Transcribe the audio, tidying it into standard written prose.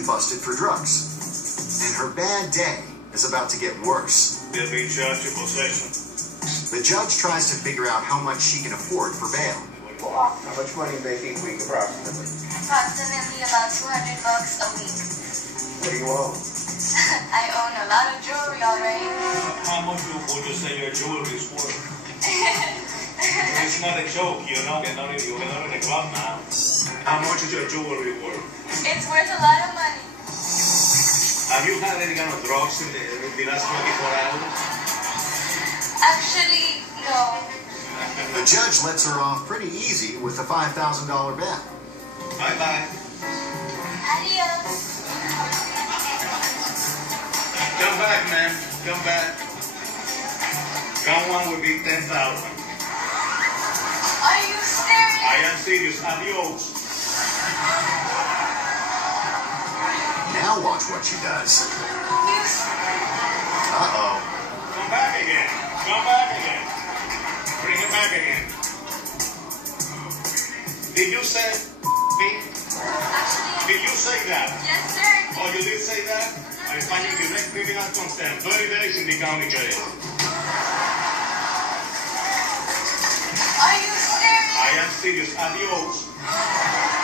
been busted for drugs. And her bad day is about to get worse. They'll be charged for possession. The judge tries to figure out how much she can afford for bail. How much money do they think we approximately? Approximately about $200 a week. What do you owe? I own a lot of jewelry already. How much would you say your jewelry is worth? It's not a joke, you're not in the club now. How much is your jewelry worth? It's worth a lot of money. Have you had any kind of drugs in the last 24 hours? Actually, no. The judge lets her off pretty easy with a $5,000 bail. Bye-bye. Adios. Come back, man. Come back. Count one will be 10,000. Are you serious? I am serious. Adios. Now watch what she does. Uh-oh. Come back again. Come back again. Bring it back again. Did you say me? Actually, Did you say that? yes, sir. Oh, you did say that? I find you direct criminal contempt. 30 days in the county jail. Are you serious? I am serious. Adios.